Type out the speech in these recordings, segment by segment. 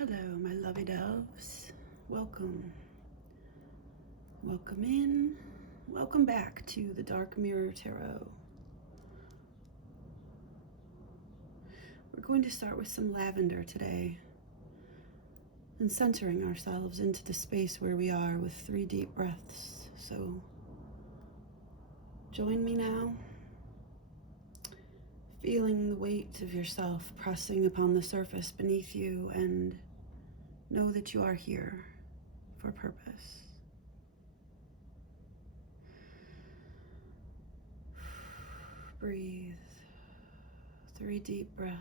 Hello, my lovey doves. Welcome. Welcome in. Welcome back to the Dark Mirror Tarot. We're going to start with some lavender today and centering ourselves into the space where we are with 3 deep breaths. So join me now, feeling the weight of yourself pressing upon the surface beneath you, and know that you are here for a purpose. Breathe. 3 deep breaths.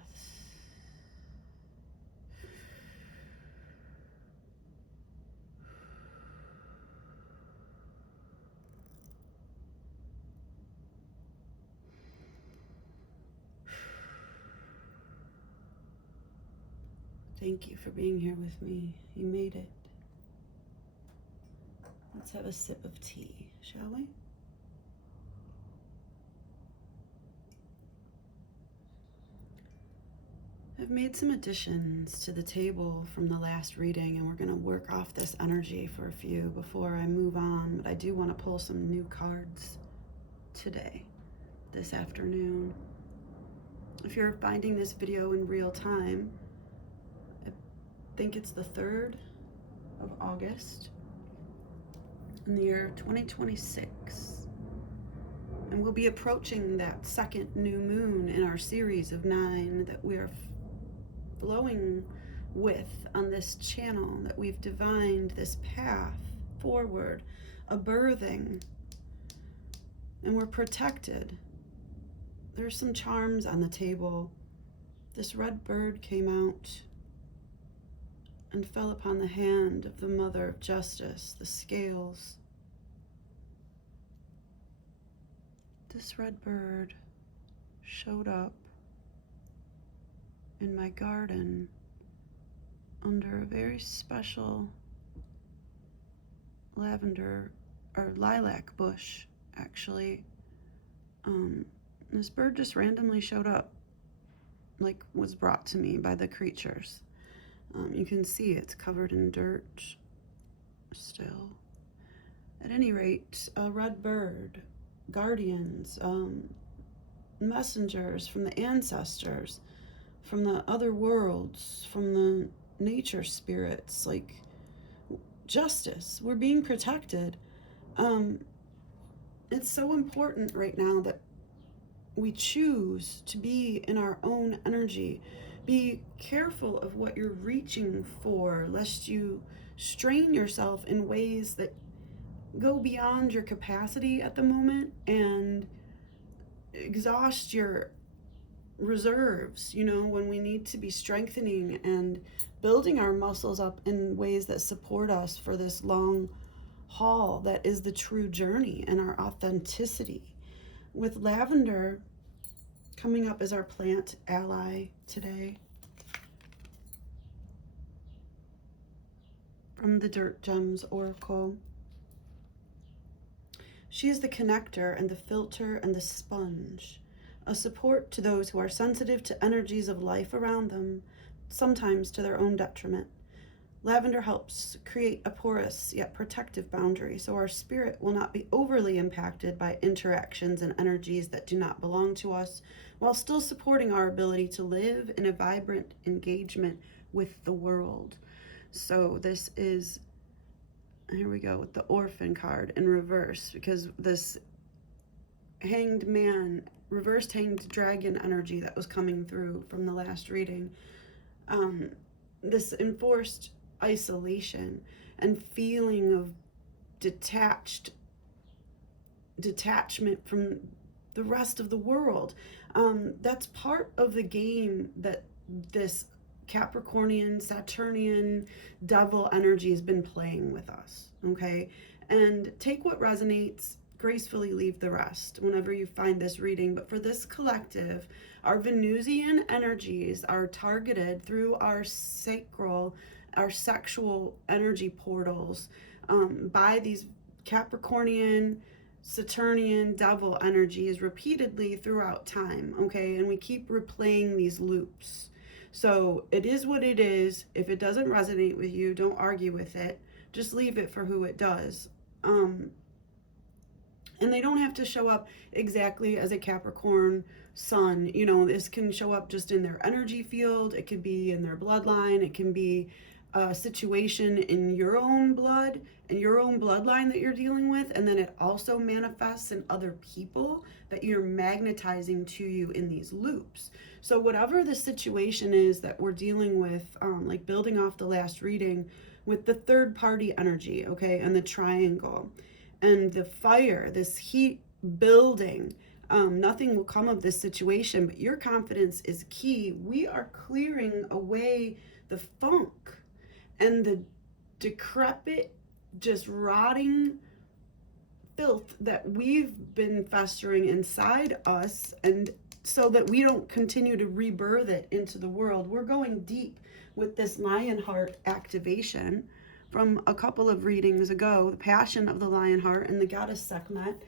Thank you for being here with me. You made it. Let's have a sip of tea, shall we? I've made some additions to the table from the last reading, and we're going to work off this energy for a few before I move on, but I do want to pull some new cards today, this afternoon. If you're finding this video in real time, I think it's the 3rd of August in the year 2026. And we'll be approaching that second new moon in our series of 9 that we are flowing with on this channel, that we've divined this path forward, a birthing, and we're protected. There's some charms on the table. This red bird came out and fell upon the hand of the Mother of Justice, the scales. This red bird showed up in my garden under a very special lavender or lilac bush, actually. This bird just randomly showed up, like was brought to me by the creatures. You can see it's covered in dirt still. At any rate, a red bird, guardians, messengers from the ancestors, from the other worlds, from the nature spirits, like justice. We're being protected. It's so important right now that we choose to be in our own energy. Be careful of what you're reaching for, lest you strain yourself in ways that go beyond your capacity at the moment and exhaust your reserves, when we need to be strengthening and building our muscles up in ways that support us for this long haul that is the true journey and our authenticity. With lavender coming up as our plant ally today, from the Dirt Gems Oracle. She is the connector and the filter and the sponge, a support to those who are sensitive to energies of life around them, sometimes to their own detriment. Lavender helps create a porous yet protective boundary so our spirit will not be overly impacted by interactions and energies that do not belong to us, while still supporting our ability to live in a vibrant engagement with the world. So this is, here we go with the Orphan card in reverse, because this hanged man, reversed hanged dragon energy that was coming through from the last reading, this enforced isolation and feeling of detachment from the rest of the world. That's part of the game that this Capricornian, Saturnian, devil energy has been playing with us, okay? And take what resonates, gracefully leave the rest whenever you find this reading. But for this collective, our Venusian energies are targeted through our sacral, our sexual energy portals, by these Capricornian, Saturnian, devil energies repeatedly throughout time, okay? And we keep replaying these loops. So it is what it is. If it doesn't resonate with you, don't argue with it. Just leave it for who it does. And they don't have to show up exactly as a Capricorn sun. You know, this can show up just in their energy field. It could be in their bloodline. It can be a situation in your own blood and your own bloodline that you're dealing with. And then it also manifests in other people that you're magnetizing to you in these loops. So whatever the situation is that we're dealing with, like building off the last reading with the third party energy, okay, and the triangle and the fire, this heat building, nothing will come of this situation, but your confidence is key. We are clearing away the funk and the decrepit, just rotting filth that we've been festering inside us, and so that we don't continue to rebirth it into the world. We're going deep with this lion heart activation from a couple of readings ago, the passion of the lion heart and the goddess Sekhmet,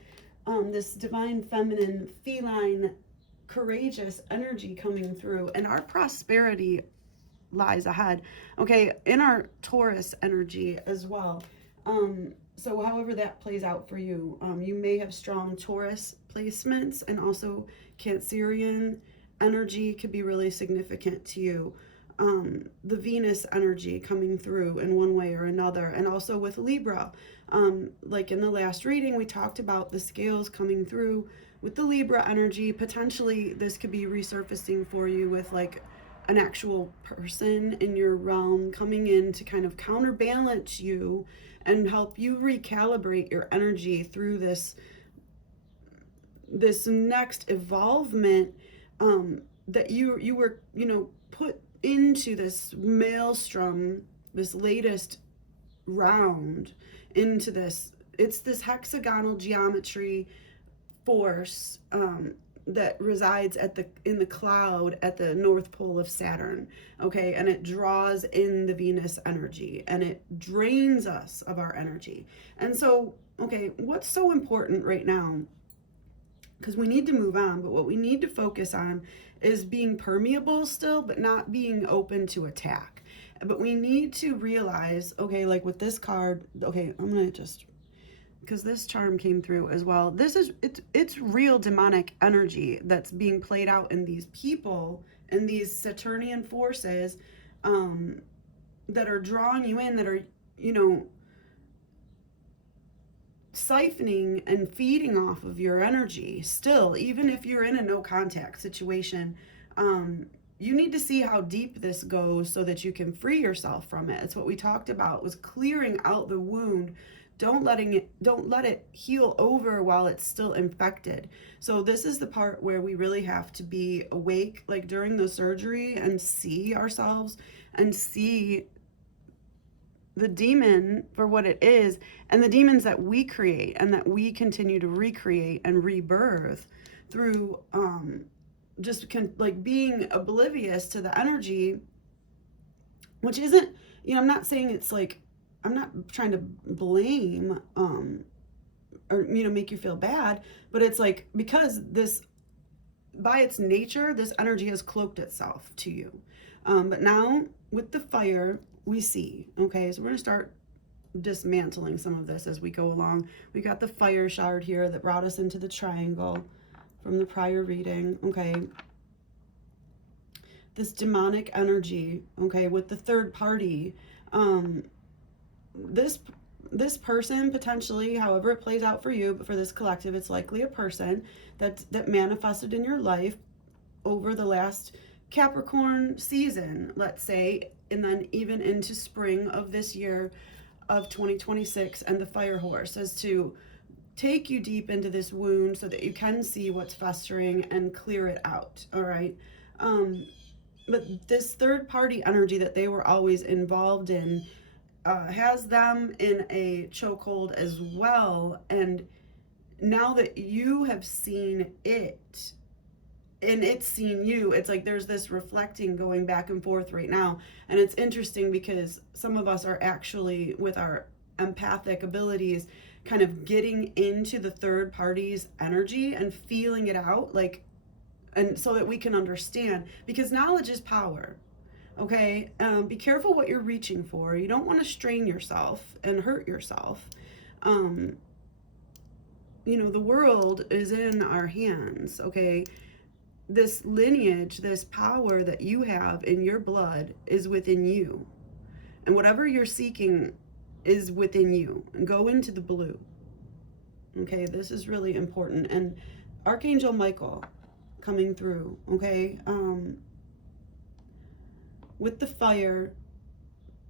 this divine feminine feline courageous energy coming through, and our prosperity lies ahead, okay, in our Taurus energy as well. So however that plays out for you, you may have strong Taurus placements, and also Cancerian energy could be really significant to you. The Venus energy coming through in one way or another, and also with Libra. Like in the last reading, we talked about the scales coming through with the Libra energy. Potentially this could be resurfacing for you with like an actual person in your realm coming in to kind of counterbalance you and help you recalibrate your energy through this next evolvement, that you were, you know, put into this maelstrom, this latest round, into this, it's this hexagonal geometry force that resides in the cloud at the North Pole of Saturn, okay, and it draws in the Venus energy and it drains us of our energy. And so, okay, what's so important right now, because we need to move on, but what we need to focus on is being permeable still, but not being open to attack. But we need to realize, okay, like with this card, okay, I'm gonna just, because this charm came through as well. This is, it's real demonic energy that's being played out in these people and these Saturnian forces that are drawing you in, that are, you know, siphoning and feeding off of your energy still, even if you're in a no contact situation. You need to see how deep this goes so that you can free yourself from it. It's what we talked about, was clearing out the wound. Don't let it heal over while it's still infected. So this is the part where we really have to be awake, like during the surgery, and see ourselves and see the demon for what it is, and the demons that we create and that we continue to recreate and rebirth through like being oblivious to the energy, which isn't, you know, I'm not saying it's like, I'm not trying to blame or, you know, make you feel bad, but it's like, because this, by its nature, this energy has cloaked itself to you. But now with the fire, we see, okay, so we're gonna start dismantling some of this as we go along. We got the fire shard here that brought us into the triangle from the prior reading, okay. This demonic energy, okay, with the third party, this person potentially, however it plays out for you, but for this collective, it's likely a person that manifested in your life over the last Capricorn season, let's say, and then even into spring of this year of 2026, and the fire horse, as to take you deep into this wound so that you can see what's festering and clear it out, all right? But this third party energy that they were always involved in has them in a chokehold as well. And now that you have seen it and it's seen you, it's like there's this reflecting going back and forth right now. And it's interesting because some of us are actually, with our empathic abilities, kind of getting into the third party's energy and feeling it out, like, and so that we can understand, because knowledge is power. Okay, be careful what you're reaching for. You don't want to strain yourself and hurt yourself. You know, the world is in our hands, okay? This lineage, this power that you have in your blood is within you. And whatever you're seeking is within you. And go into the blue. Okay, this is really important. And Archangel Michael coming through, okay? With the fire,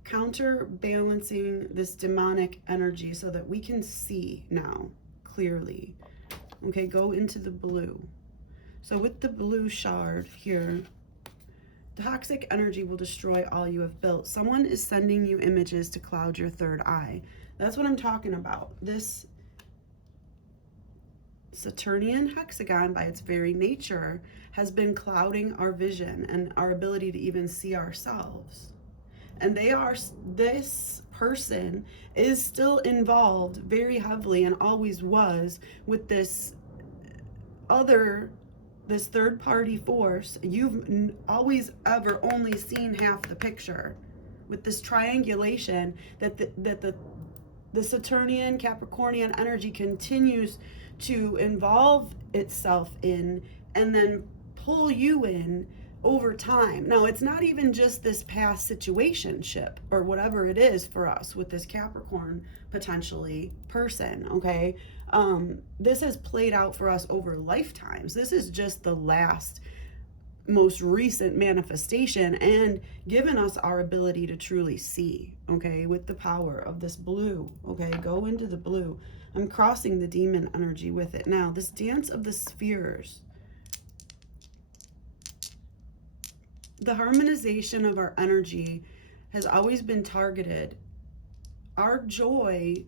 counterbalancing this demonic energy so that we can see now clearly. Okay, go into the blue. So with the blue shard here, toxic energy will destroy all you have built. Someone is sending you images to cloud your third eye. That's what I'm talking about. This Saturnian hexagon, by its very nature, has been clouding our vision and our ability to even see ourselves. And this person is still involved very heavily and always was with this third party force. You've always ever only seen half the picture with this triangulation that the Saturnian Capricornian energy continues to involve itself in and then pull you in over time. Now, it's not even just this past situationship or whatever it is for us with this Capricorn potentially person, okay? This has played out for us over lifetimes. This is just the most recent manifestation and given us our ability to truly see, okay, with the power of this blue, okay? Go into the blue. I'm crossing the demon energy with it. Now, this dance of the spheres, the harmonization of our energy has always been targeted. Our joy,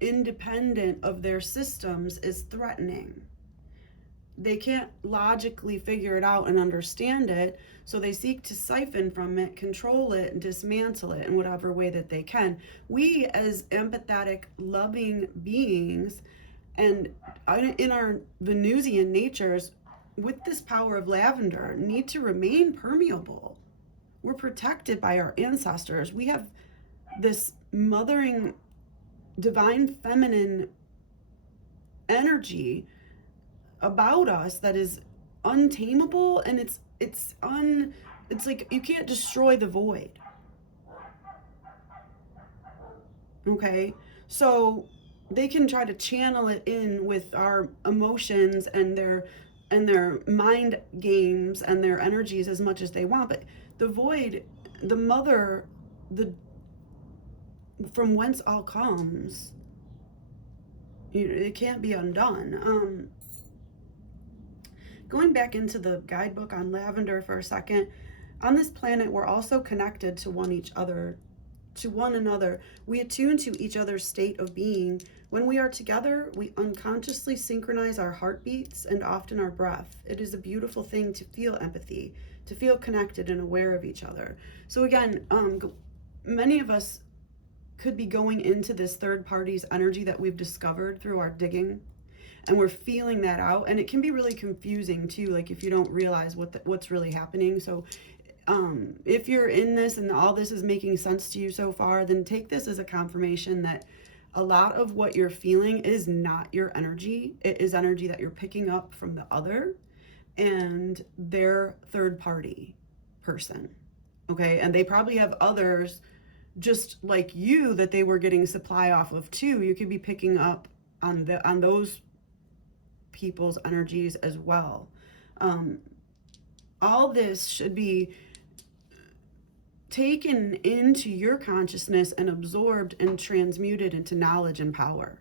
independent of their systems, is threatening. They can't logically figure it out and understand it, so they seek to siphon from it, control it, and dismantle it in whatever way that they can. We, as empathetic, loving beings, and in our Venusian natures, with this power of lavender, need to remain permeable. We're protected by our ancestors. We have this mothering, divine feminine energy about us that is untamable, and it's like you can't destroy the void. Okay, so they can try to channel it in with our emotions and their mind games and their energies as much as they want, but the void, the mother, from whence all comes, it can't be undone. Going back into the guidebook on lavender for a second, on this planet we're also connected to one another. We attune to each other's state of being. When we are together, we unconsciously synchronize our heartbeats and often our breath. It is a beautiful thing to feel empathy, to feel connected and aware of each other. So again, many of us could be going into this third party's energy that we've discovered through our digging, and we're feeling that out, and it can be really confusing too, like if you don't realize what's really happening. So if you're in this and all this is making sense to you so far, then take this as a confirmation that a lot of what you're feeling is not your energy. It is energy that you're picking up from the other and their third party person, okay? And they probably have others just like you that they were getting supply off of too. You could be picking up on those people's energies as well. All this should be taken into your consciousness and absorbed and transmuted into knowledge and power.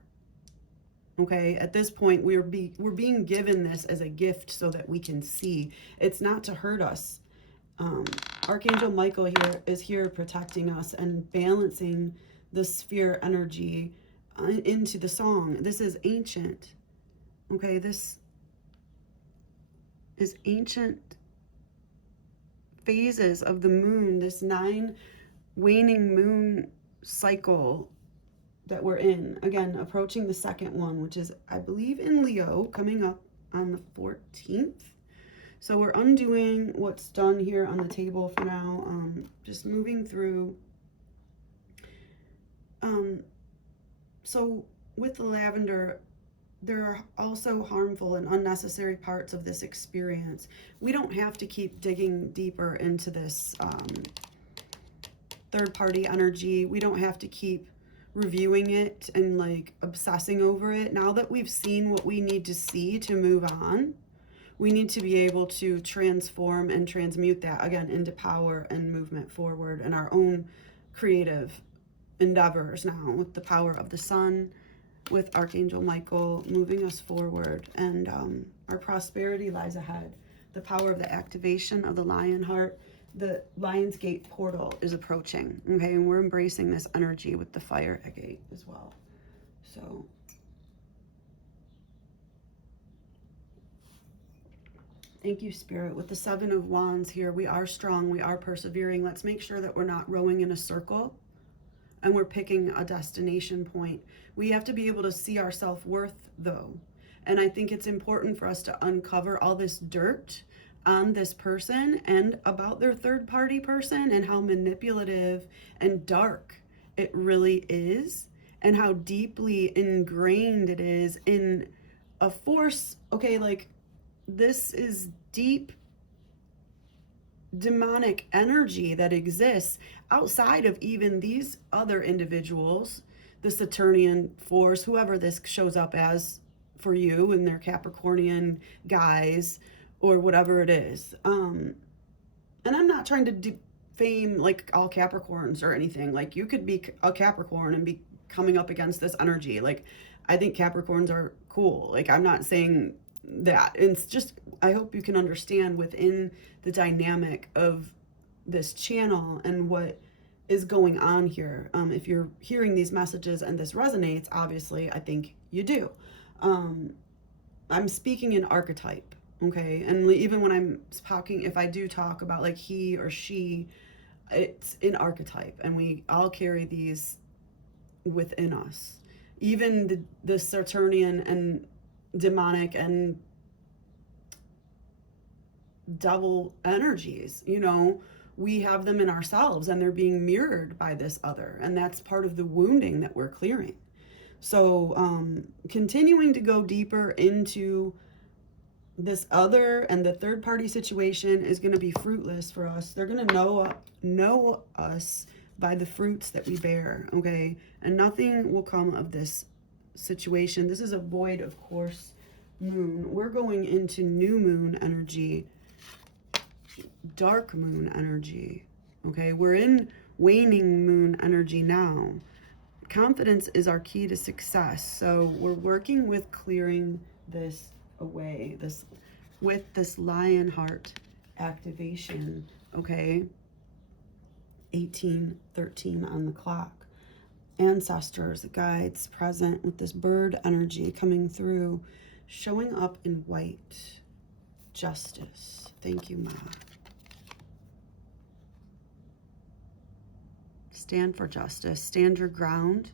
Okay, at this point we're being given this as a gift so that we can see. It's not to hurt us. Archangel Michael is here protecting us and balancing the sphere energy into the song. This is ancient. Okay, this is ancient phases of the moon, this 9 waning moon cycle that we're in. Again, approaching the second one, which is, I believe, in Leo, coming up on the 14th. So we're undoing what's done here on the table for now, just moving through. So with the lavender, there are also harmful and unnecessary parts of this experience. We don't have to keep digging deeper into this third-party energy. We don't have to keep reviewing it and like obsessing over it. Now that we've seen what we need to see to move on, we need to be able to transform and transmute that again into power and movement forward in our own creative endeavors now, with the power of the sun, with Archangel Michael moving us forward, and our prosperity lies ahead. The power of the activation of the lion heart, the Lion's Gate portal is approaching, okay, and we're embracing this energy with the fire agate as well. So thank you, Spirit. With the Seven of Wands here, we are strong, we are persevering. Let's make sure that we're not rowing in a circle and we're picking a destination point. We have to be able to see our self-worth, though. And I think it's important for us to uncover all this dirt on this person and about their third-party person and how manipulative and dark it really is, and how deeply ingrained it is in a force. Okay, like, this is deep demonic energy that exists outside of even these other individuals, the Saturnian force, whoever this shows up as for you and their Capricornian guys or whatever it is. And I'm not trying to defame like all Capricorns or anything. Like, you could be a Capricorn and be coming up against this energy. Like, I think Capricorns are cool. Like, I'm not saying that. It's just, I hope you can understand within the dynamic of this channel and what is going on here. If you're hearing these messages and this resonates, obviously I think you do. I'm speaking in archetype, okay? And even when I'm talking, if I do talk about like he or she, it's in archetype, and we all carry these within us. Even the Saturnian and demonic and devil energies, you know, we have them in ourselves and they're being mirrored by this other, and that's part of the wounding that we're clearing. So continuing to go deeper into this other and the third party situation is going to be fruitless for us. They're going to know us by the fruits that we bear, okay? And nothing will come of this situation. This is a void, of course, moon. We're going into new moon energy, dark moon energy, okay? We're in waning moon energy now. Confidence is our key to success. So we're working with clearing this away, this with this lion heart activation, okay? 18:13 on the clock. Ancestors, guides present with this bird energy coming through, showing up in white. Justice. Thank you, Ma. Stand for justice. Stand your ground.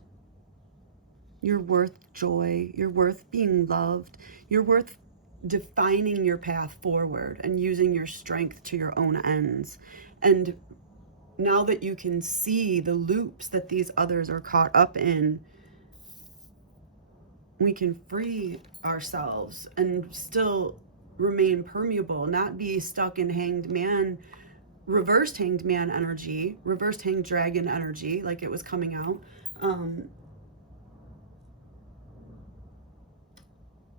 You're worth joy. You're worth being loved. You're worth defining your path forward and using your strength to your own ends. And now that you can see the loops that these others are caught up in, we can free ourselves and still remain permeable, not be stuck in hanged man, reversed hanged man energy, reversed hanged dragon energy, like it was coming out.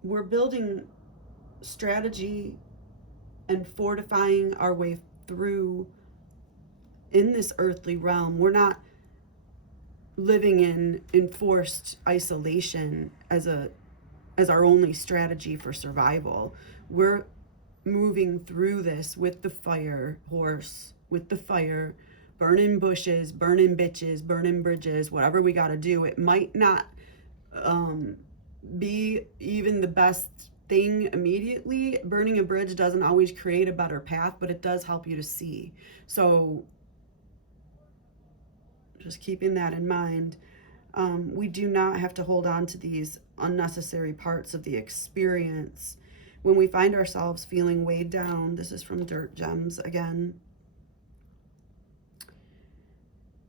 We're building strategy and fortifying our way through in this earthly realm. We're not living in enforced isolation as our only strategy for survival. We're moving through this with the fire horse, with the fire, burning bushes, burning bitches, burning bridges, whatever we got to do. It might not be even the best thing immediately. Burning a bridge doesn't always create a better path, but it does help you to see. So just keeping that in mind, we do not have to hold on to these unnecessary parts of the experience. When we find ourselves feeling weighed down, this is from Dirt Gems again.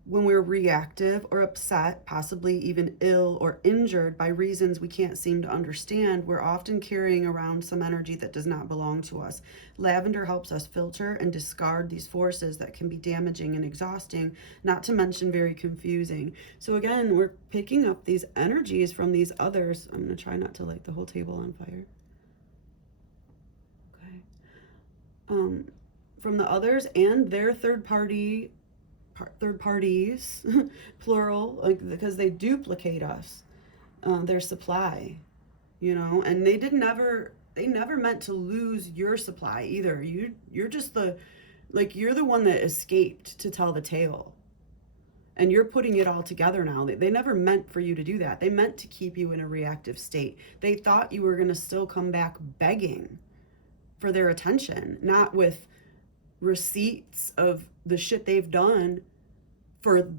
When we're reactive or upset, possibly even ill or injured by reasons we can't seem to understand, we're often carrying around some energy that does not belong to us. Lavender helps us filter and discard these forces that can be damaging and exhausting, not to mention very confusing. So again, we're picking up these energies from these others. I'm going to try not to light the whole table on fire. Okay. From the others and their third parties, plural, like, because they duplicate us, their supply, you know, and they never meant to lose your supply either. You're just you're the one that escaped to tell the tale, and you're putting it all together now. They never meant for you to do that. They meant to keep you in a reactive state. They thought you were going to still come back begging for their attention, not with receipts of the shit they've done for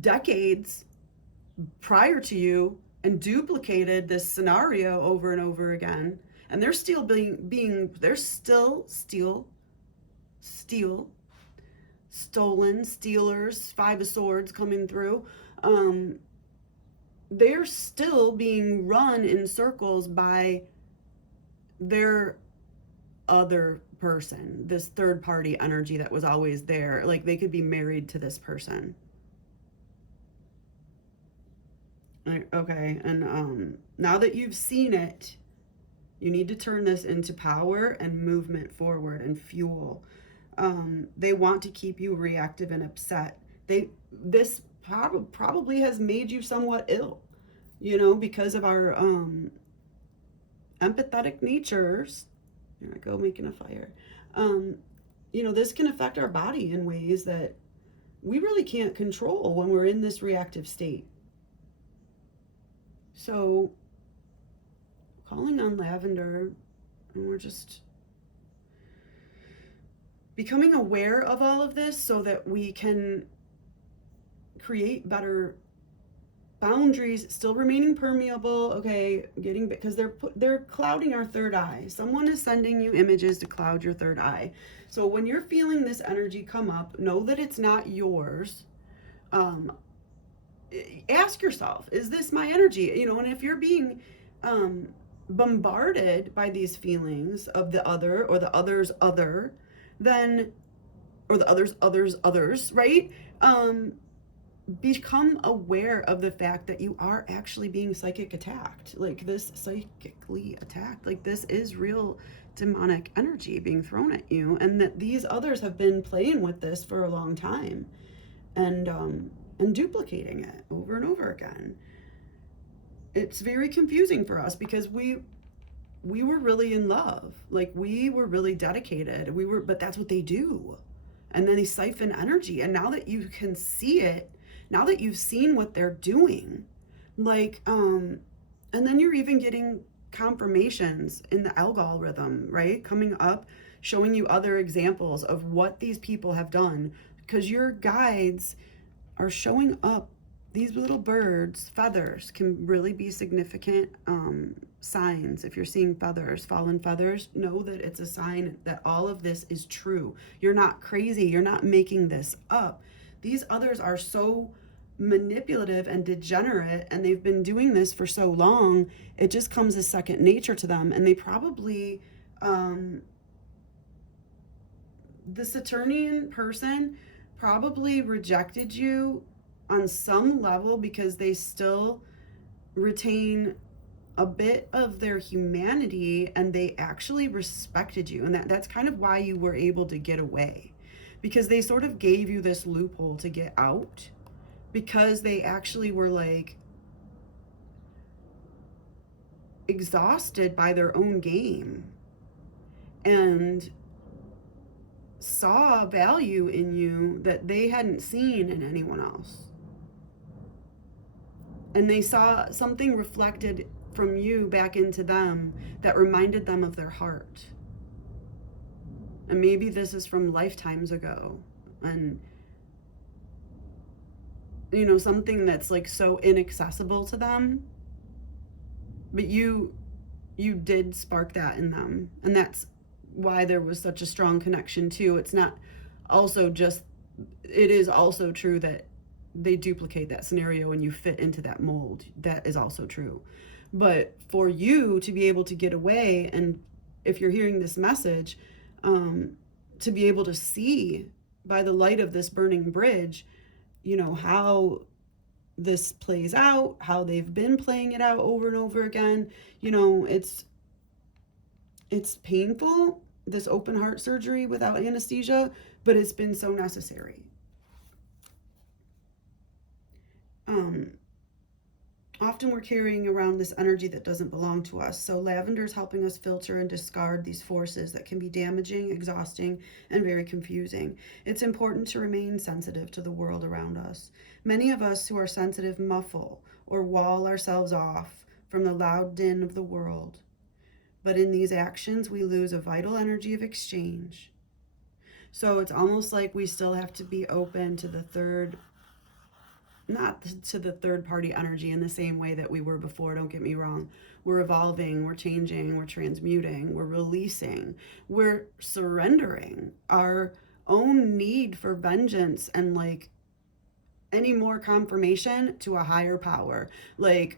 decades prior to you and duplicated this scenario over and over again. And they're still stolen, stealers, Five of Swords coming through. They're still being run in circles by their other person, this third party energy that was always there. Like, they could be married to this person. Okay, and now that you've seen it, you need to turn this into power and movement forward and fuel. They want to keep you reactive and upset. This probably has made you somewhat ill, you know, because of our empathetic natures. Here I go, making a fire. You know, this can affect our body in ways that we really can't control when we're in this reactive state. So, calling on lavender, and we're just becoming aware of all of this so that we can create better boundaries, still remaining permeable. Okay, because they're clouding our third eye. Someone is sending you images to cloud your third eye. So when you're feeling this energy come up, know that it's not yours. Ask yourself, is this my energy? You know, and if you're being bombarded by these feelings of the other, or the other's other, then, or the others, right? Become aware of the fact that you are actually being psychically attacked. Like, this is real demonic energy being thrown at you, and that these others have been playing with this for a long time, and duplicating it over and over again. It's very confusing for us because we were really in love. Like, we were really dedicated. But that's what they do. And then they siphon energy. And now that you can see it, now that you've seen what they're doing, like, and then you're even getting confirmations in the algorithm, right? Coming up, showing you other examples of what these people have done, because your guides are showing up. These little birds, feathers, can really be significant signs. If you're seeing feathers, fallen feathers, know that it's a sign that all of this is true. You're not crazy. You're not making this up. These others are so manipulative and degenerate, and they've been doing this for so long, it just comes as second nature to them. And they probably, the Saturnian person probably rejected you on some level because they still retain a bit of their humanity, and they actually respected you. And that's kind of why you were able to get away, because they sort of gave you this loophole to get out, because they actually were like exhausted by their own game and saw value in you that they hadn't seen in anyone else. And they saw something reflected from you back into them that reminded them of their heart. And maybe this is from lifetimes ago. And, you know, something that's like so inaccessible to them. But you you did spark that in them. And that's why there was such a strong connection too. It's not also just, it is also true that they duplicate that scenario and you fit into that mold. That is also true. But for you to be able to get away, and if you're hearing this message, to be able to see by the light of this burning bridge, you know, how this plays out, how they've been playing it out over and over again. You know, it's painful, this open heart surgery without anesthesia, but it's been so necessary. Often we're carrying around this energy that doesn't belong to us. So lavender is helping us filter and discard these forces that can be damaging, exhausting, and very confusing. It's important to remain sensitive to the world around us. Many of us who are sensitive muffle or wall ourselves off from the loud din of the world. But in these actions, we lose a vital energy of exchange. So it's almost like we still have to be open to the third party energy in the same way that we were before. Don't get me wrong. We're evolving, we're changing, we're transmuting, we're releasing, we're surrendering our own need for vengeance and like any more confirmation to a higher power. Like,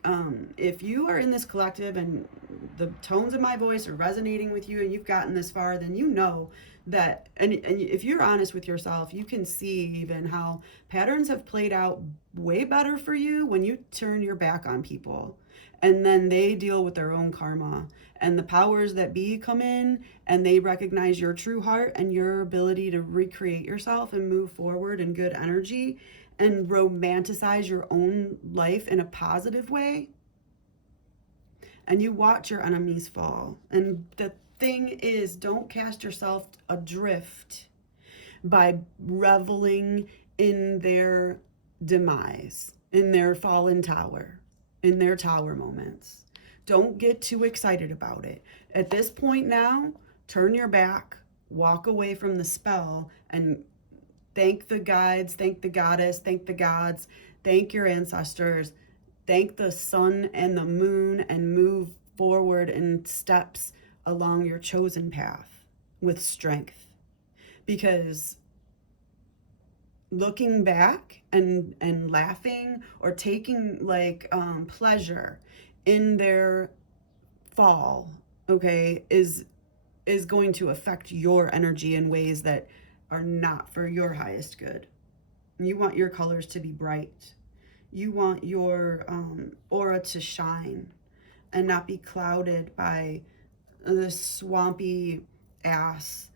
if you are in this collective and the tones of my voice are resonating with you and you've gotten this far, then you know that, and if you're honest with yourself, you can see even how patterns have played out way better for you when you turn your back on people and then they deal with their own karma, and the powers that be come in and they recognize your true heart and your ability to recreate yourself and move forward in good energy and romanticize your own life in a positive way. And you watch your enemies fall. And the thing is, don't cast yourself adrift by reveling in their demise, in their fallen tower, in their tower moments. Don't get too excited about it. At this point now, turn your back, walk away from the spell, and thank the guides, thank the goddess, thank the gods, thank your ancestors, thank the sun and the moon, and move forward in steps along your chosen path with strength. Because looking back and laughing or taking like pleasure in their fall, okay, is going to affect your energy in ways that are not for your highest good. You want your colors to be bright. You want your aura to shine and not be clouded by this swampy ass,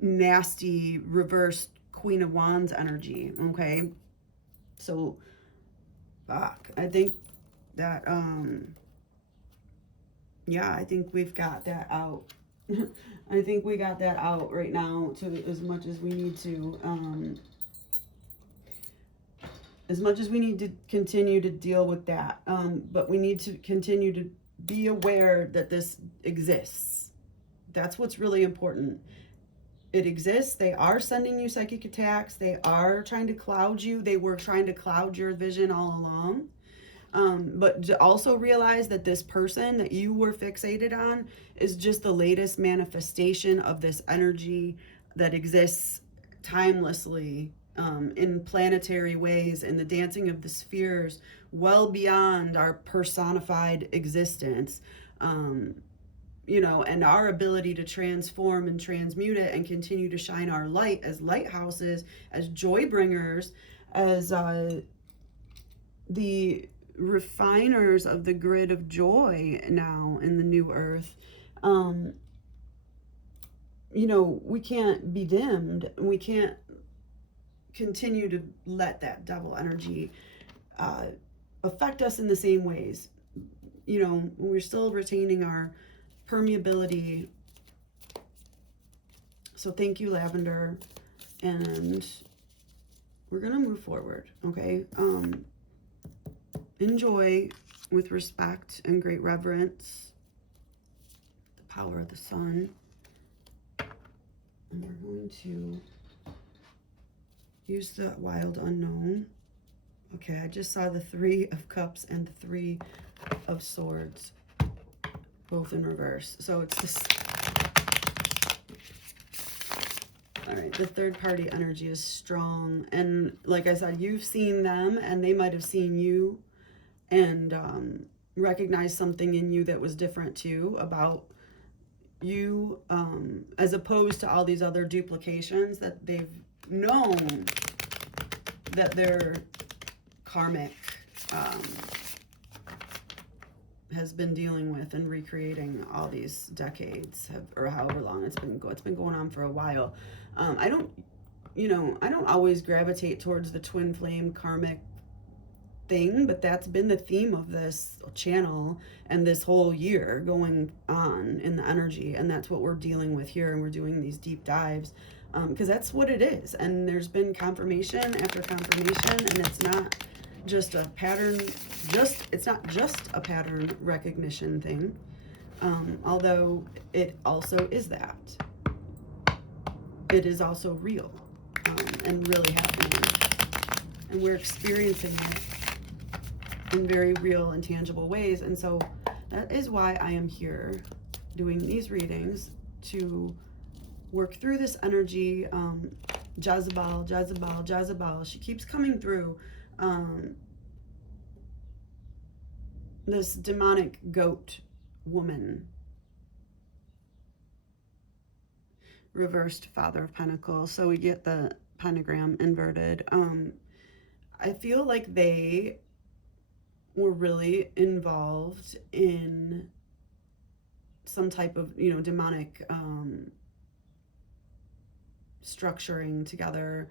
nasty, reversed Queen of Wands energy, okay? So, fuck, I think that, yeah, I think we've got that out. I think we got that out right now to as much as we need to. As much as we need to continue to deal with that. But we need to continue to be aware that this exists. That's what's really important. It exists. They are sending you psychic attacks. They are trying to cloud you. They were trying to cloud your vision all along. But to also realize that this person that you were fixated on is just the latest manifestation of this energy that exists timelessly, in planetary ways, in the dancing of the spheres, well beyond our personified existence. You know, and our ability to transform and transmute it and continue to shine our light as lighthouses, as joy bringers, as the refiners of the grid of joy now in the new earth. You know, we can't be dimmed. We can't continue to let that devil energy affect us in the same ways. You know, we're still retaining our permeability. So thank you, Lavender. And we're gonna move forward, okay? Enjoy with respect and great reverence the power of the sun. And we're going to use the wild unknown. Okay, I just saw the 3 of Cups and the 3 of Swords. both in reverse. So it's this. All right, the third party energy is strong. And like I said, you've seen them and they might have seen you and recognized something in you that was different too about you, as opposed to all these other duplications that they've known that their karmic has been dealing with and recreating all these decades, or however long it's been going on for a while. I don't always gravitate towards the twin flame karmic thing, but that's been the theme of this channel and this whole year going on in the energy, and that's what we're dealing with here, and we're doing these deep dives because that's what it is. And there's been confirmation after confirmation, and it's not just a pattern, it's not just a pattern recognition thing, although it also is that. It is also real and really happening, and we're experiencing it in very real and tangible ways. And so that is why I am here doing these readings, to work through this energy. Jezebel, Jezebel, Jezebel, she keeps coming through. This demonic goat woman. Reversed Father of Pentacles. So we get the pentagram inverted. I feel like they were really involved in some type of, demonic structuring together,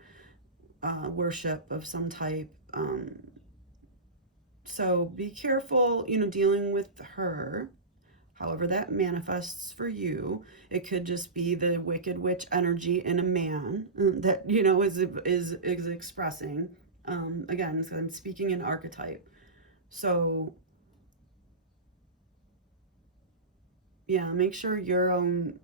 worship of some type. So be careful, dealing with her, however that manifests for you. It could just be the wicked witch energy in a man that, is expressing. Again, so I'm speaking in archetype. So, yeah, make sure your own,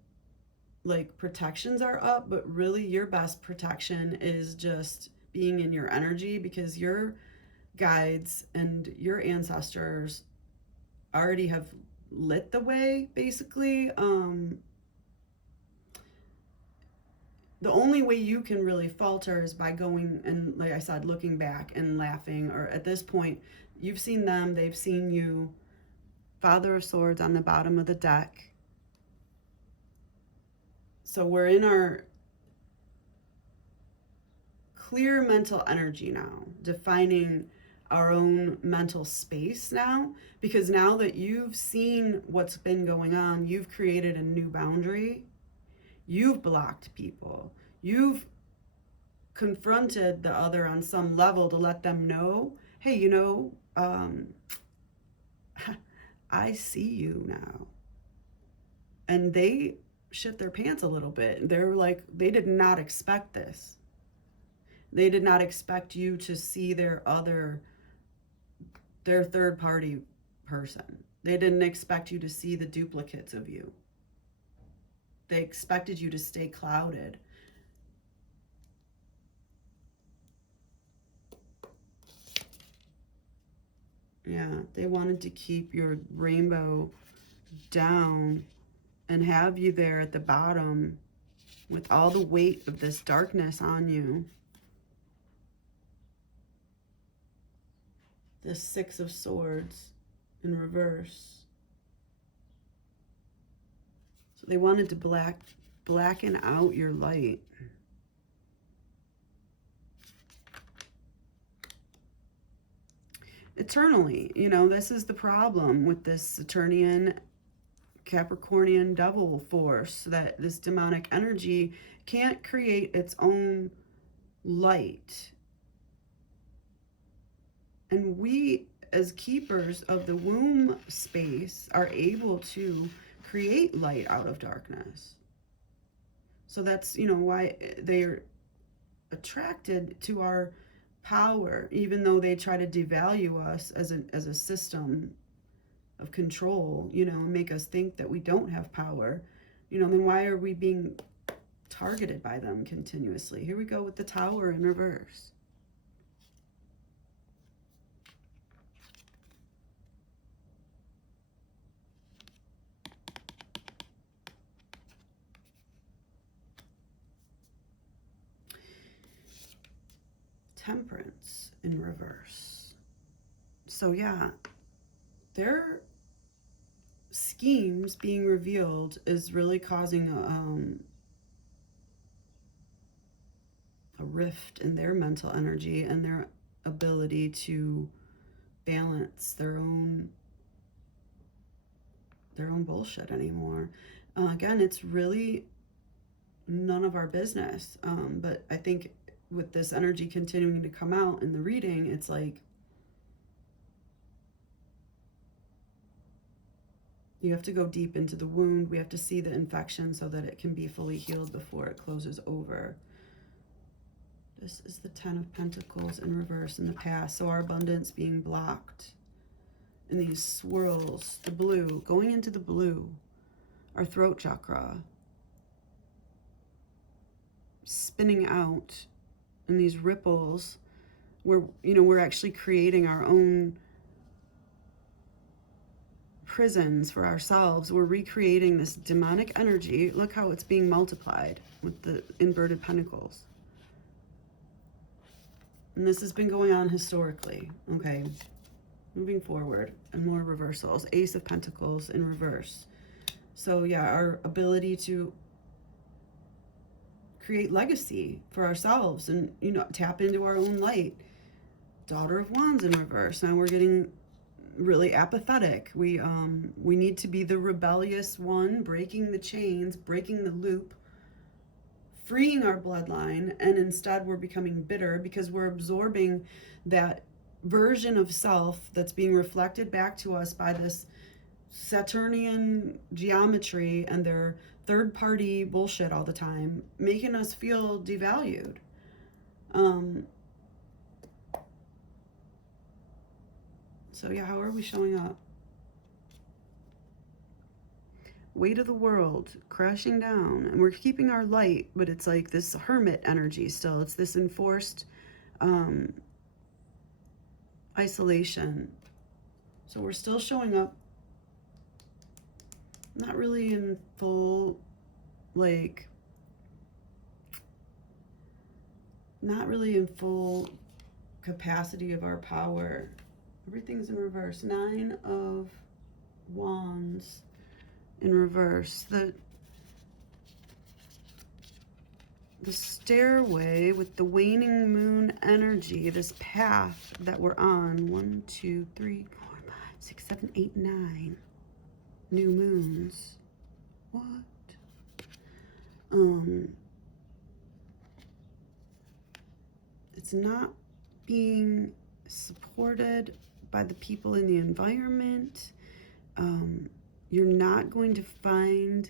protections are up, but really your best protection is just being in your energy, because your guides and your ancestors already have lit the way, basically. The only way you can really falter is by going and, like I said, looking back and laughing, or at this point, you've seen them, they've seen you. Father of Swords on the bottom of the deck. So we're in our clear mental energy now, defining our own mental space now, because now that you've seen what's been going on, you've created a new boundary. You've blocked people. You've confronted the other on some level to let them know, hey, I see you now. And they shit their pants a little bit. They're like, they did not expect this. They did not expect you to see their third party person. They didn't expect you to see the duplicates of you. They expected you to stay clouded. Yeah, they wanted to keep your rainbow down and have you there at the bottom with all the weight of this darkness on you. The Six of Swords in reverse. So they wanted to blacken out your light. Eternally, this is the problem with this Saturnian, Capricornian devil force, that this demonic energy can't create its own light. And we, as keepers of the womb space, are able to create light out of darkness. So that's, why they're attracted to our power, even though they try to devalue us as a system of control, and make us think that we don't have power. Then why are we being targeted by them continuously? Here we go with the Tower in reverse. Temperance in reverse. So yeah, their schemes being revealed is really causing a rift in their mental energy and their ability to balance their own bullshit anymore. Again, it's really none of our business. But I think with this energy continuing to come out in the reading, it's like you have to go deep into the wound. We have to see the infection so that it can be fully healed before it closes over. This is the 10 of Pentacles in reverse in the past. So our abundance being blocked in these swirls, the blue, going into the blue, our throat chakra, spinning out in these ripples where, you know, we're actually creating our own prisons for ourselves. We're recreating this demonic energy. Look how it's being multiplied with the inverted pentacles. And this has been going on historically. Okay, moving forward and more reversals. Ace of Pentacles in reverse. So yeah, our ability to create legacy for ourselves and, you know, tap into our own light. Daughter of Wands in reverse. Now we're getting really apathetic. We need to be the rebellious one, breaking the chains, breaking the loop, freeing our bloodline, and instead we're becoming bitter because we're absorbing that version of self that's being reflected back to us by this Saturnian geometry and their third-party bullshit all the time, making us feel devalued. So yeah, how are we showing up? Weight of the world crashing down, and we're keeping our light, but it's like this hermit energy still. It's this enforced isolation. So we're still showing up, not really in full, like, not really in full capacity of our power. Everything's in reverse. 9 of Wands in reverse. The stairway with the waning moon energy, this path that we're on. 1, 2, 3, 4, 5, 6, 7, 8, 9 new moons. What? It's not being supported by the people in the environment. You're not going to find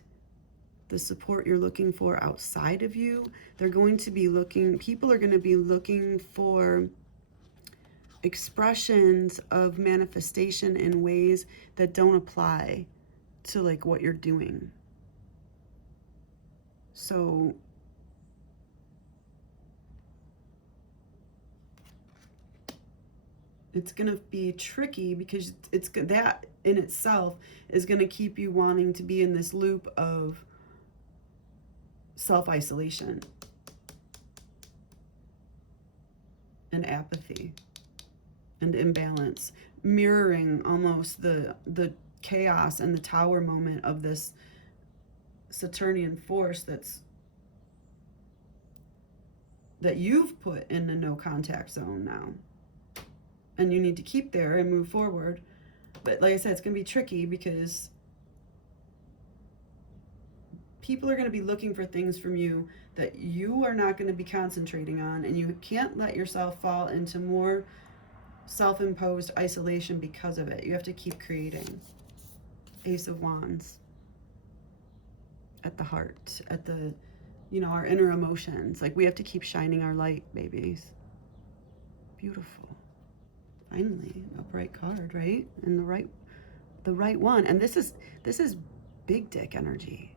the support you're looking for outside of you. They're going to be looking, people are going to be looking for expressions of manifestation in ways that don't apply to like what you're doing. So it's going to be tricky because it's that in itself is going to keep you wanting to be in this loop of self-isolation and apathy and imbalance, mirroring almost the chaos and the tower moment of this Saturnian force that you've put in a no contact zone now. And you need to keep there and move forward. But like I said, it's going to be tricky because people are going to be looking for things from you that you are not going to be concentrating on, and you can't let yourself fall into more self-imposed isolation because of it. You have to keep creating. Ace of Wands at the heart, at the, you know, our inner emotions. Like we have to keep shining our light, babies. Beautiful. Finally, a bright card, right? And the right one. And this is big dick energy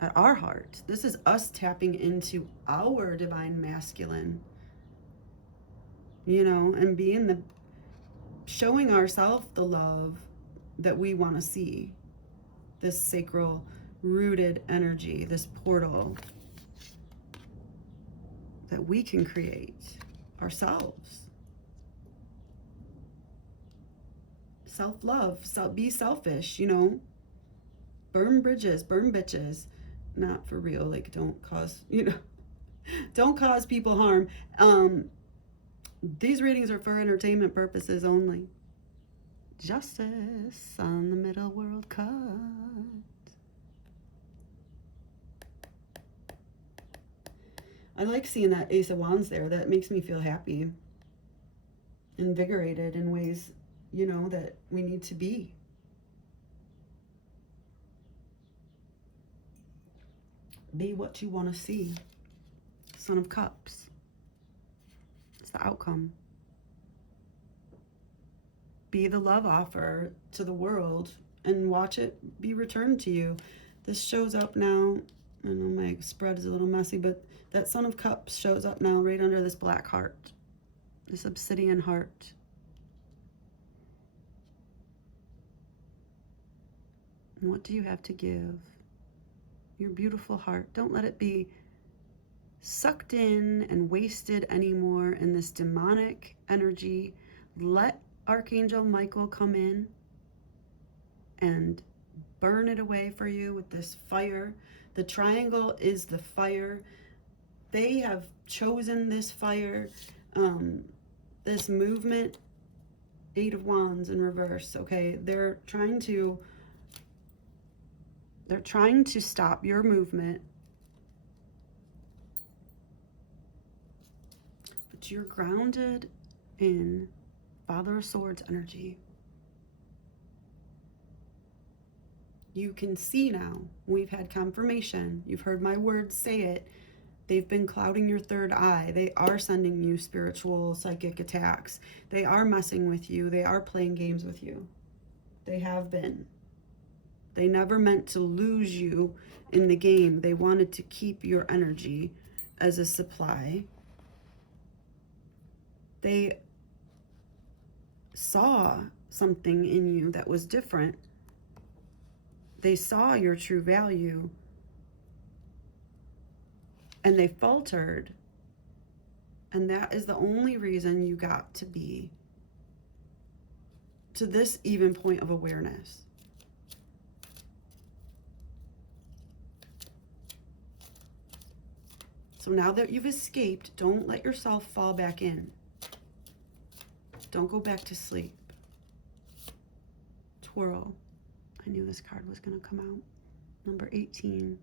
at our heart. This is us tapping into our divine masculine, you know, and being showing ourselves the love that we want to see. This sacral rooted energy, this portal that we can create ourselves. Self-love, be selfish, you know, burn bridges, burn bitches. Not for real, like don't cause, you know, don't cause people harm. These readings are for entertainment purposes only. Justice on the middle world cut. I like seeing that Ace of Wands there. That makes me feel happy, invigorated in ways, you know, that we need to be. Be what you want to see. Son of Cups. It's the outcome. Be the love offer to the world and watch it be returned to you. This shows up now. I know my spread is a little messy, but that Son of Cups shows up now right under this black heart, this obsidian heart. And what do you have to give? Your beautiful heart. Don't let it be sucked in and wasted anymore in this demonic energy. Let Archangel Michael come in and burn it away for you with this fire. The triangle is the fire. They have chosen this fire, this movement. Eight of Wands in reverse, okay? They're trying to stop your movement. But you're grounded in Father of Swords energy. You can see now. We've had confirmation. You've heard my words say it. They've been clouding your third eye. They are sending you spiritual, psychic attacks. They are messing with you. They are playing games with you. They have been. They never meant to lose you in the game. They wanted to keep your energy as a supply. They saw something in you that was different. They saw your true value. And they faltered. And that is the only reason you got to be to this even point of awareness. So now that you've escaped, don't let yourself fall back in. Don't go back to sleep. Twirl. I knew this card was going to come out. Number 18.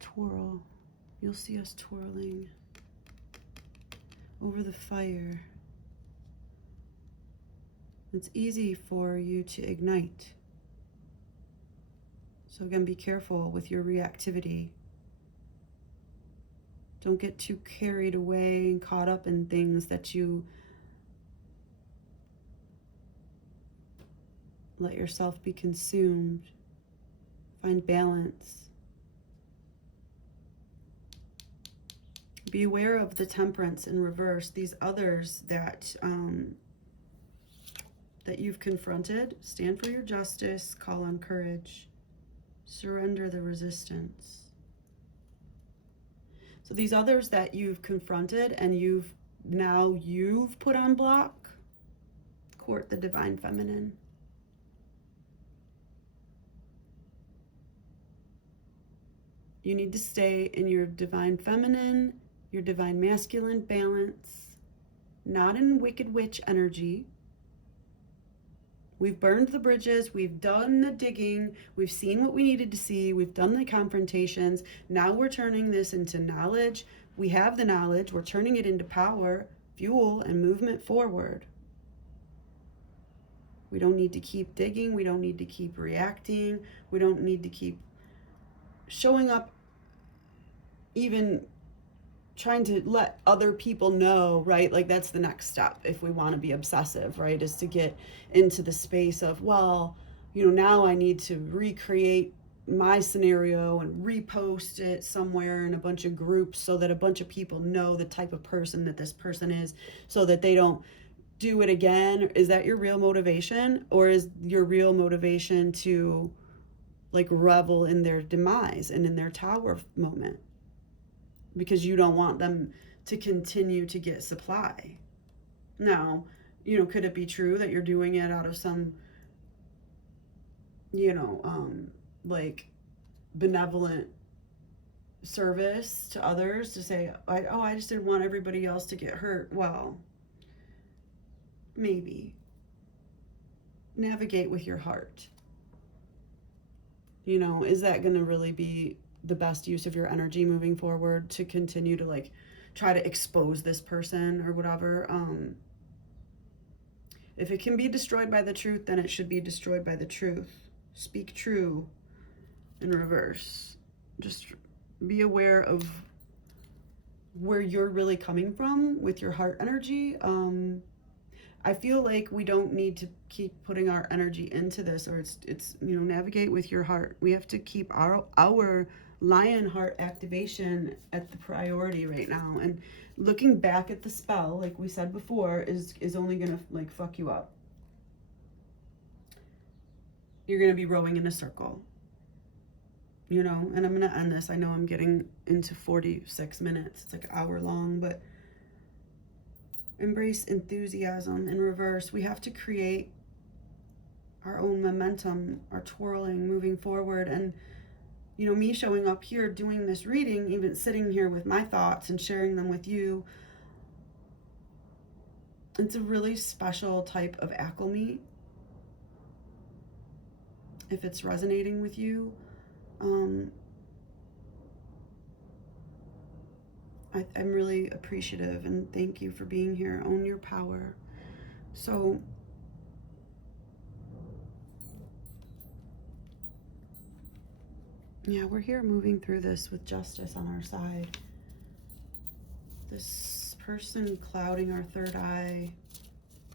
Twirl. You'll see us twirling over the fire. It's easy for you to ignite. So again, be careful with your reactivity. Don't get too carried away and caught up in things that you let yourself be consumed. Find balance. Be aware of the Temperance in reverse. These others that that you've confronted. Stand for your justice. Call on courage. Surrender the resistance. So these others that you've confronted and you've put on block, court the divine feminine. You need to stay in your divine feminine, your divine masculine balance, not in wicked witch energy. We've burned the bridges, we've done the digging, we've seen what we needed to see, we've done the confrontations. Now we're turning this into knowledge. We have the knowledge, we're turning it into power, fuel, and movement forward. We don't need to keep digging, we don't need to keep reacting, we don't need to keep showing up, even trying to let other people know, right? Like that's the next step if we want to be obsessive, right? Is to get into the space of, well, you know, now I need to recreate my scenario and repost it somewhere in a bunch of groups so that a bunch of people know the type of person that this person is so that they don't do it again. Is that your real motivation? Or is your real motivation to like revel in their demise and in their tower moment? because you don't want them to continue to get supply. Now, you know, could it be true that you're doing it out of some, you know, like benevolent service to others, to say, I just didn't want everybody else to get hurt? Well, maybe. Navigate with your heart. You know, is that going to really be the best use of your energy moving forward, to continue to like try to expose this person or whatever? If it can be destroyed by the truth, then it should be destroyed by the truth. Speak true in reverse. Just be aware of where you're really coming from with your heart energy. I feel like we don't need to keep putting our energy into this, or it's you know, navigate with your heart. We have to keep our lion heart activation at the priority right now. And looking back at the spell, like we said before, is only gonna like fuck you up. You're gonna be rowing in a circle, you know. And I'm gonna end this. I know I'm getting into 46 minutes. It's like an hour long, but embrace enthusiasm in reverse. We have to create our own momentum, our twirling, moving forward. And you know, me showing up here doing this reading, even sitting here with my thoughts and sharing them with you, it's a really special type of acclimate. If it's resonating with you, I'm really appreciative, and thank you for being here. Own your power. So yeah, we're here moving through this with justice on our side. This person clouding our third eye,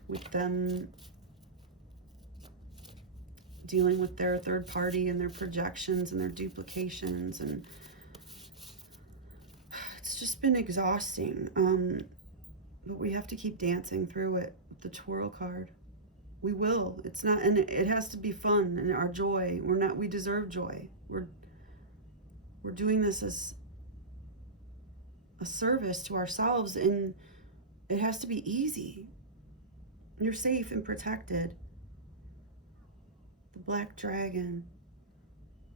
with them dealing with their third party and their projections and their duplications, and it's just been exhausting. But we have to keep dancing through it with the twirl card. We will. It's not, and it has to be fun and our joy. We deserve joy. We're doing this as a service to ourselves, and it has to be easy. You're safe and protected. The Black Dragon.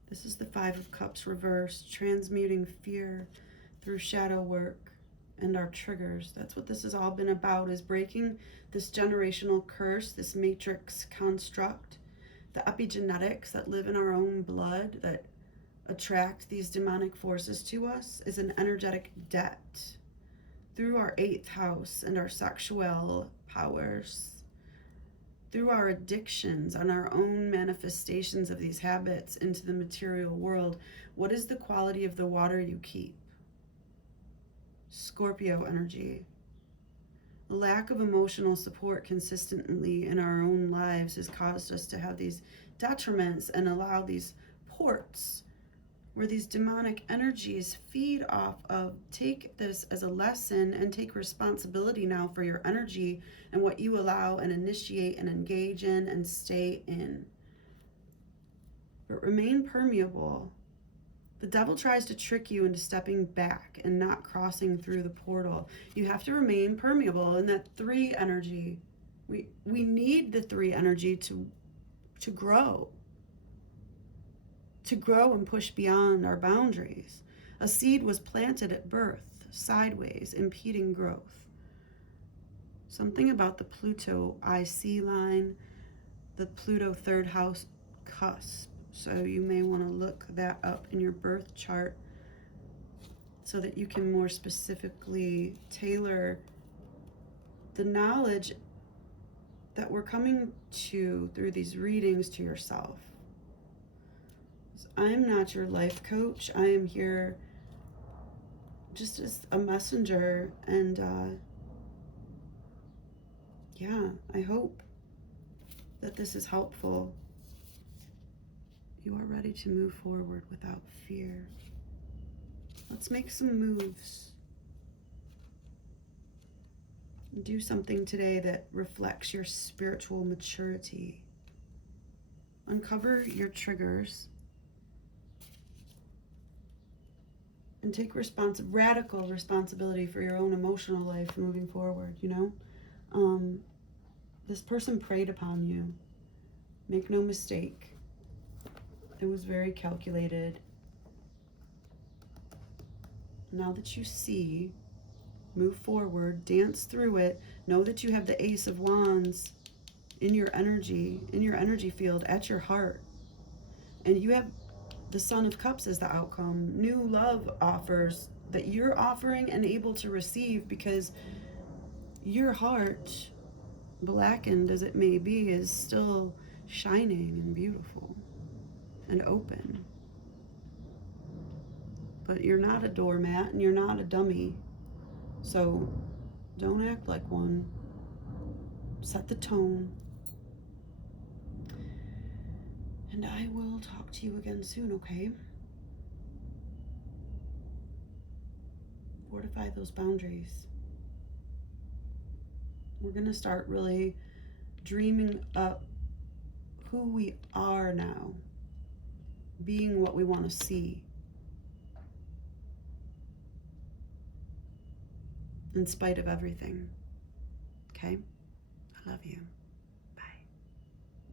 This is the 5 of Cups reversed, transmuting fear through shadow work and our triggers. That's what this has all been about, is breaking this generational curse, this matrix construct, the epigenetics that live in our own blood that attract these demonic forces to us, is an energetic debt through our 8th house and our sexual powers, through our addictions and our own manifestations of these habits into the material world. What is the quality of the water you keep? Scorpio energy. The lack of emotional support consistently in our own lives has caused us to have these detriments and allow these ports where these demonic energies feed off of. Take this as a lesson and take responsibility now for your energy and what you allow and initiate and engage in and stay in. But remain permeable. The devil tries to trick you into stepping back and not crossing through the portal. You have to remain permeable in that 3 energy. We need the 3 energy to grow. To grow and push beyond our boundaries. A seed was planted at birth, sideways, impeding growth. Something about the Pluto IC line, the Pluto 3rd house cusp. So you may want to look that up in your birth chart so that you can more specifically tailor the knowledge that we're coming to through these readings to yourself. I'm not your life coach. I am here just as a messenger, and yeah, I hope that this is helpful. You are ready to move forward without fear. Let's make some moves. Do something today that reflects your spiritual maturity. Uncover your triggers and take radical responsibility for your own emotional life moving forward, you know? This person preyed upon you. Make no mistake. It was very calculated. Now that you see, move forward, dance through it. Know that you have the Ace of Wands in your energy field, at your heart. And you have the Son of Cups as the outcome. New love offers that you're offering and able to receive, because your heart, blackened as it may be, is still shining and beautiful and open. But you're not a doormat and you're not a dummy. So don't act like one. Set the tone. And I will talk to you again soon, okay? Fortify those boundaries. We're going to start really dreaming up who we are now, being what we want to see, in spite of everything. Okay? I love you.